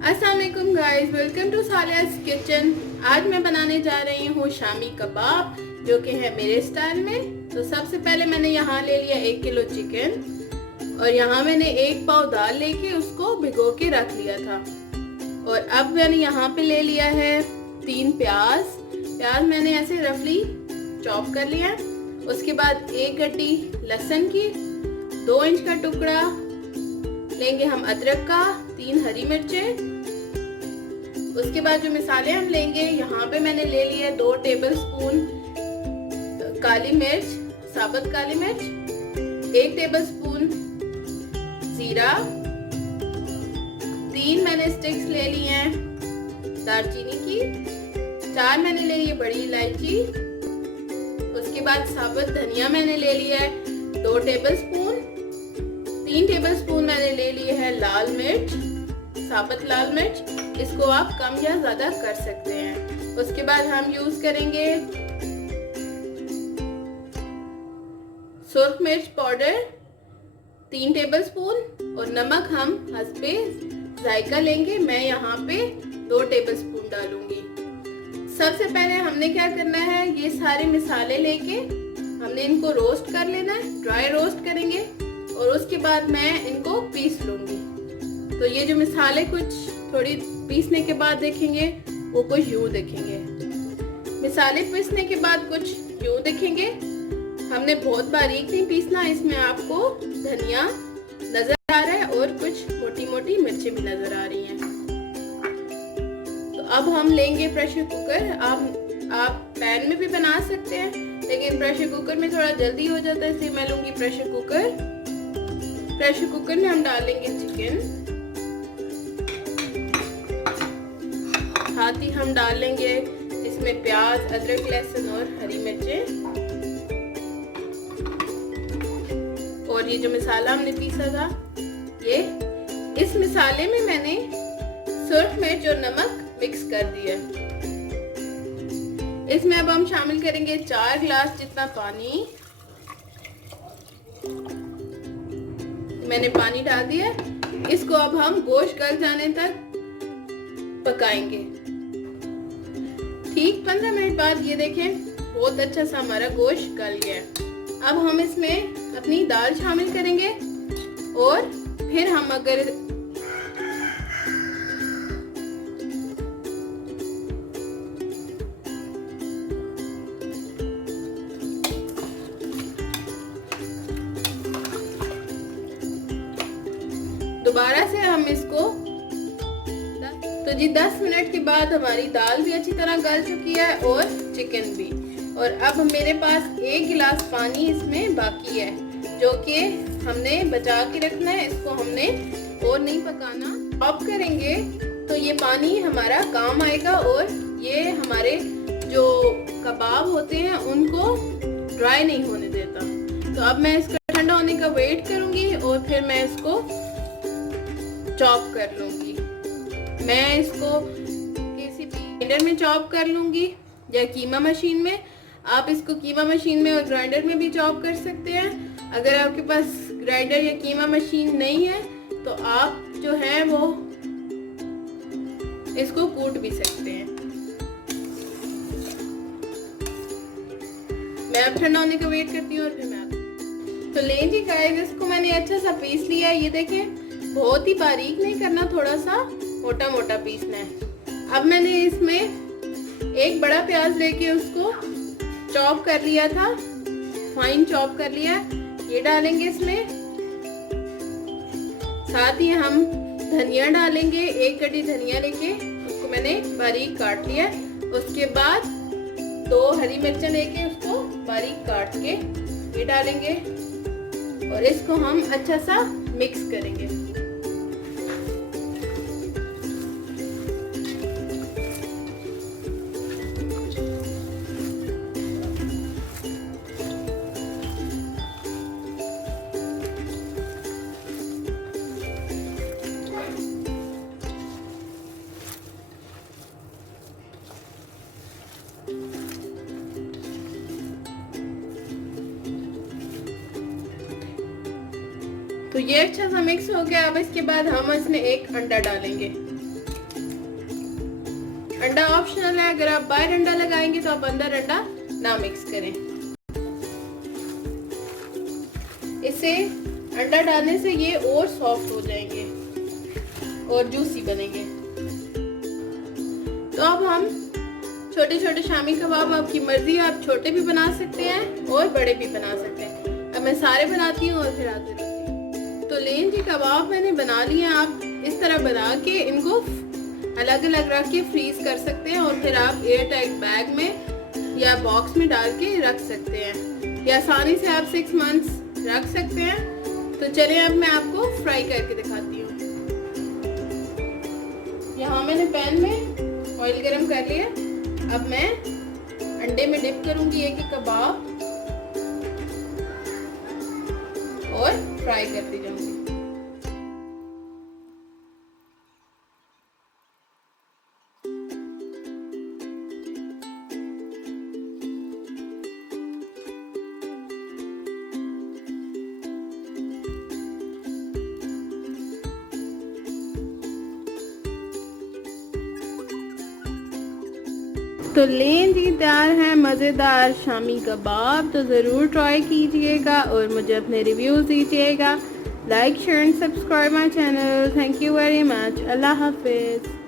अस्सलाम वालेकुम guys, welcome to सालिया's kitchen. आज मैं बनाने जा रही हूँ शामी कबाब, जो कि है मेरे स्टाइल में। तो सबसे पहले मैंने यहाँ ले लिया 1 किलो चिकन और यहाँ मैंने 1 पाव दाल लेके उसको भिगो के रख लिया था। और अब मैंने यहाँ पे ले लिया है 3 प्याज मैंने ऐसे रफली चॉप कर लिया। उसके बाद 1 गड्डी लहसुन की, 2 इंच का टुकड़ा लेंगे हम अदरक का, 3 हरी मिर्चें। उसके बाद जो मसाले हम लेंगे, यहाँ पे मैंने ले लिया 2 टेबलस्पून काली मिर्च, साबुत काली मिर्च, 1 टेबलस्पून जीरा, 3 मैंने स्टिक्स ले लिए हैं दालचीनी की, 4 मैंने ले लिए बड़ी इलायची। उसके बाद साबुत धनिया मैंने ले लिया है 2 टेबलस्पून, 3 टेबलस्पून मैंने ले लिए है लाल मिर्च, साबुत लाल मिर्च। इसको आप कम या ज्यादा कर सकते हैं। उसके बाद हम यूज करेंगे सुर्ख मिर्च पाउडर 3 टेबलस्पून और नमक हम हस्बे जायका लेंगे। मैं यहाँ पे 2 टेबलस्पून डालूंगी। सबसे पहले हमने क्या करना है, ये सारे मसाले लेके हमने इनको रोस्ट कर लेना है, ड्राई रोस्ट करेंगे और उसके बाद मैं इनको पीस लूंगी। तो ये जो मसाले कुछ थोड़ी पीसने के बाद देखेंगे वो कुछ यूं दिखेंगे। मसाले पीसने के बाद कुछ यूं दिखेंगे। हमने बहुत बारीक नहीं पीसना, इसमें आपको धनिया नजर आ रहा है और कुछ मोटी मोटी मिर्चें भी नजर आ रही हैं। तो अब हम लेंगे प्रेशर कुकर। आप पैन में भी बना सकते हैं, लेकिन प्रेशर कुकर में थोड़ा जल्दी हो जाता है, इसलिए मैं लूंगी प्रेशर कुकर। प्रेशर कुकर में हम डालेंगे चिकन, साथ ही हम डालेंगे इसमें प्याज, अदरक, लहसुन और हरी मिर्चें। और ये जो मसाला हमने पीसा था, ये इस मसाले में मैंने सुर्ख मिर्च और नमक मिक्स कर दिया। इसमें अब हम शामिल करेंगे 4 गिलास जितना पानी। मैंने पानी डाल दिया। इसको अब हम गोश्त गल जाने तक पकाएंगे। ठीक 15 मिनट बाद ये देखें बहुत अच्छा सा हमारा गोश्त गल गया। अब हम इसमें अपनी दाल शामिल करेंगे और फिर हम अगर दोबारा से हम इसको तो जी 10 मिनट के बाद हमारी दाल भी अच्छी तरह गल चुकी है और चिकन भी। और अब मेरे पास 1 गिलास पानी इसमें बाकी है, जो कि हमने बचा के रखना है। इसको हमने और नहीं पकाना। ऑफ करेंगे तो ये पानी हमारा काम आएगा और ये हमारे जो कबाब होते हैं उनको ड्राई नहीं होने देता। तो अब मैं इसका ठंडा होने का वेट करूंगी और फिर मैं इसको चॉप कर लूंगी। मैं इसको किसी ग्राइंडर में चॉप कर लूंगी या कीमा मशीन में। आप इसको कीमा मशीन में और ग्राइंडर में भी चॉप कर सकते हैं। अगर आपके पास ग्राइंडर या कीमा मशीन नहीं है तो आप जो है वो इसको कूट भी सकते हैं। मैं अब ठंडा होने का वेट करती हूँ और फिर मैं तो ले जी गाइस, इसको मैंने अच्छा सा पीस लिया है। ये देखें, बहुत ही बारीक नहीं करना, थोड़ा सा मोटा मोटा पीसना है। अब मैंने इसमें 1 बड़ा प्याज लेके उसको चॉप कर लिया था, फाइन चॉप कर लिया। ये डालेंगे इसमें। साथ ही हम धनिया डालेंगे, 1 गड्डी धनिया लेके उसको मैंने बारीक काट लिया। उसके बाद 2 हरी मिर्चें लेके उसको बारीक काट के ये डालेंगे और इसको हम अच्छा सा मिक्स करेंगे। तो ये अच्छा सा मिक्स हो गया। अब इसके बाद हम इसमें 1 अंडा डालेंगे। अंडा ऑप्शनल है, अगर आप बाहर अंडा लगाएंगे तो आप अंदर अंडा ना मिक्स करें। इसे अंडा डालने से ये और सॉफ्ट हो जाएंगे और जूसी बनेंगे। तो अब हम छोटे छोटे शामी कबाब, आपकी मर्जी, आप छोटे भी बना सकते हैं और बड़े भी बना सकते हैं। अब मैं सारे बनाती हूँ और फिर आगे रखती हूँ। तो लेन जी कबाब मैंने बना लिए हैं। आप इस तरह बना के इनको अलग अलग रख के फ्रीज कर सकते हैं और फिर आप एयर टाइट बैग में या बॉक्स में डाल के रख सकते हैं, या आसानी से आप 6 मंथ्स रख सकते हैं। तो चलिए अब मैं आपको फ्राई करके दिखाती हूँ। यहाँ मैंने पैन में ऑयल गरम कर लिया। अब मैं अंडे में डिप करूंगी एक एक कबाब और फ्राई करती जाऊंगी। तो लें जी तैयार है मज़ेदार शामी कबाब। तो ज़रूर ट्राई कीजिएगा और मुझे अपने रिव्यूज़ दीजिएगा। Like share and subscribe my channel. Thank you very much. अल्लाह हाफिज़।